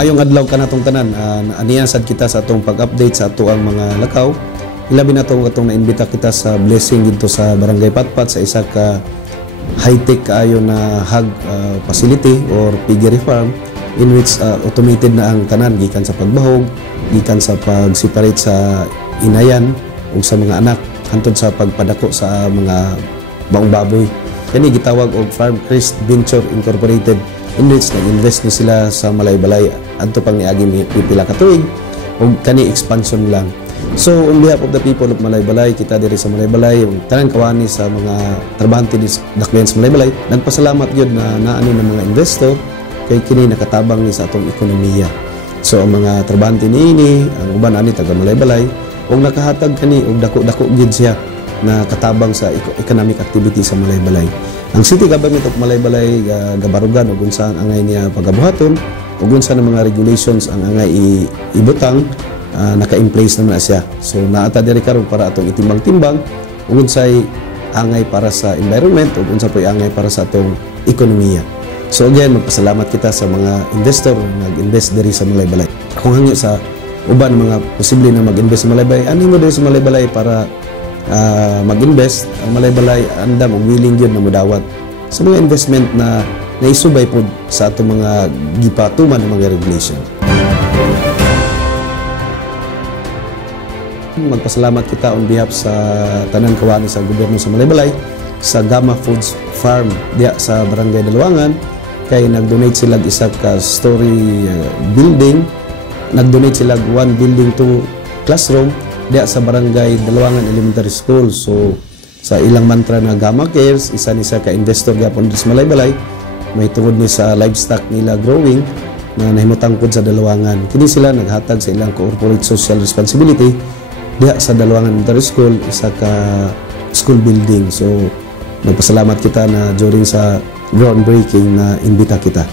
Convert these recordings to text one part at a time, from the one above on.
Mayong adlaw kanatong tanan, aniya sad kita sa atong pag-update sa ato ang mga lakaw. Ilabi na atong naimbita kita sa blessing dito sa Barangay Patpat sa isa ka high-tech kaayo na hog facility or piggery farm in which automated na ang tanan gikan sa pagbahog, gikan sa pag-separate sa inayan ug sa mga anak hantod sa pagpadako sa mga baong baboy. Kani gitawag og Farm Crest Venture Incorporated in which nag-invest ni sila sa Malaybalay adto pang niagi pipila ka tuig ug kani expansion lang. So on behalf of the people of Malaybalay, kita diri sa Malaybalay ug tanan kawani sa mga trabahante dis dakbayan sa Malaybalay, nagpasalamat gyud na naani ng mga investor kay kini nakatabang ni sa atong ekonomiya. So ang mga trabahante niini, ang uban ani taga Malaybalay ug nakahatag kani og dako-dako gyud siya na katabang sa economic activity sa Malaybalay. Ang City Government of Malaybalay gabarugan ug unsa ang angay niya pagabuhaton ug unsa na mga regulations ang angay ibutang naka-in place naman na siya. So naata diri karon para atong itimbang-timbang ug unsay angay para sa environment ug unsa po'y angay para sa atong ekonomiya. So again, magpasalamat kita sa mga investor na nag-invest diri sa Malaybalay. Kung hangyo sa uban mga posible na mag-invest sa Malaybalay, ani mo diri sa Malaybalay para mag-invest. Ang Malaybalay andam og willing gyud na modawat sa mga investment na naisubay pod sa ato mga gipatuman ng mga regulation. Magpasalamat kita on behalf sa tanan kawani sa gobyerno sa Malaybalay sa Gama Foods Farm diya sa Barangay Daluangan kay nag-donate sila isa ka story building, nag-donate sila 1 building 2 classroom diya sa Barangay Daluangan Elementary School. So sa ilang mantra na Gama Cares, isa ni sa ka-investor gyapon sa Malaybalay, may tungod ni sa livestock nila growing na nahimutang pod sa Daluangan. Kini sila naghatag sa ilang corporate social responsibility diya sa Daluangan Elementary School, isa ka school building. So nagpasalamat kita na during sa groundbreaking na imbita kita.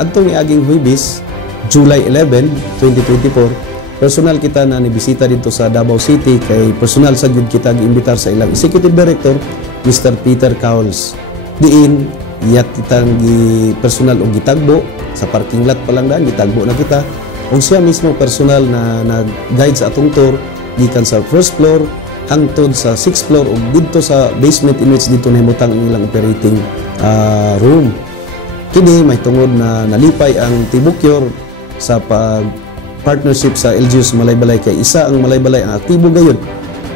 Adtong niaging Huwebes, July 11, 2024, personal kita na nibisita dito sa Davao City kay personal sa gyud kita giimbitar sa ilang Executive Director, Mr. Peter Cowles. Diin, iyat kitang personal og gitagbo sa parking lot pa lang daan, gitagbo na kita. Ug siya mismo personal na nag-guide sa atong tour gikan sa first floor hangtod sa 6th floor ug didto sa basement in which dito nahimutang ang ilang operating room. Kini may tungod na nalipay ang Tibucure sa partnership sa LGUs Malaybalay kay isa ang Malaybalay ang aktibo gayon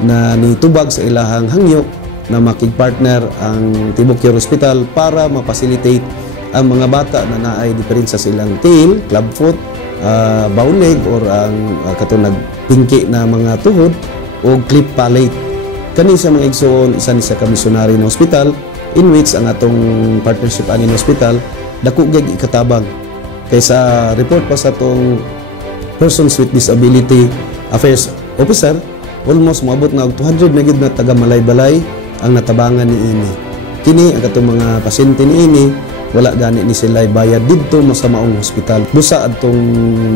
na nitubag sa ilahang hangyo na makig-partner ang Tibucure Hospital para ma-facilitate ang mga bata na naay diferensya sa ilang tail, clubfoot, bow leg or ang katong nagpingki na mga tuhod o clip palate. Kani sa mga igsoon, isa ni sa kamisonary na hospital in which ang atong partnership anin hospital dako gyud ikatabang. Kaysa report pa sa atong Persons with Disability Affairs Officer, almost moabot na 200 na gyud na taga Malaybalay ang natabangan niini. Kini ang katong mga pasyente niini wala gani ni sila bayad didto sa maong hospital. Busa adtong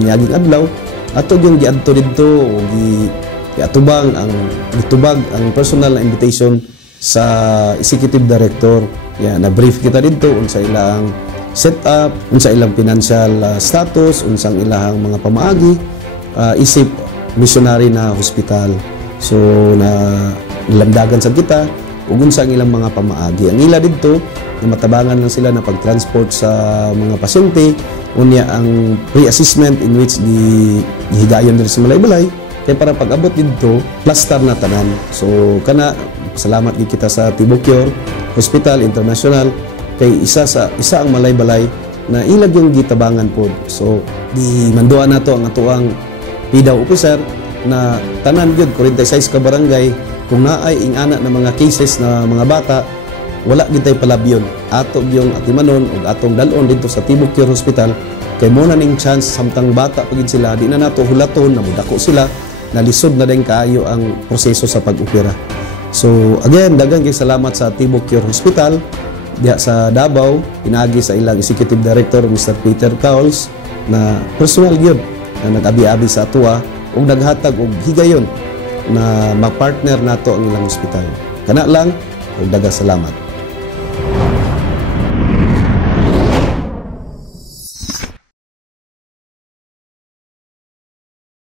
niaging adlaw ato yung giadto didto o giatubang ang gitubag ang personal na invitation sa Executive Director. Na brief kita didto unsa ilang setup, unsa ilang financial status, unsang ilahang mga pamaagi isip missionary na hospital. So na nilamdagan sa kita ug unsa ang ilang mga pamaagi. Ang ila didto na matabangan lang sila na pag-transport sa mga pasyente, unya ang pre-assessment in which gihigayon diri sa Malaybalay kay para pag-abot didto plaster na tanan. So kana salamat gid kita sa Tibucure Hospital International kay isa ang Malaybalay na ilag yung gitabangan pod. So di manduan nato ang atuang PIDAW officer na tanan gyud 46 ka barangay kung naay ingana na mga cases na mga bata wala gid tay palabyon ato yung atimanon ug atong dalon dito sa Tibucure Hospital kay mo na ning chance samtang bata pagid sila di na nato hulaton na mudako sila na lisod na din kaayo ang proseso sa pag-opera. So again, daghang kay salamat sa Tibucure Hospital diha sa Davao, pinagi sa ilang Executive Director Mr. Peter Cowles na personal gyud na nag-abi-abi sa atoa ug naghatag og higayon na mag-partner nato ang ilang hospital. Kana lang ug daghang salamat.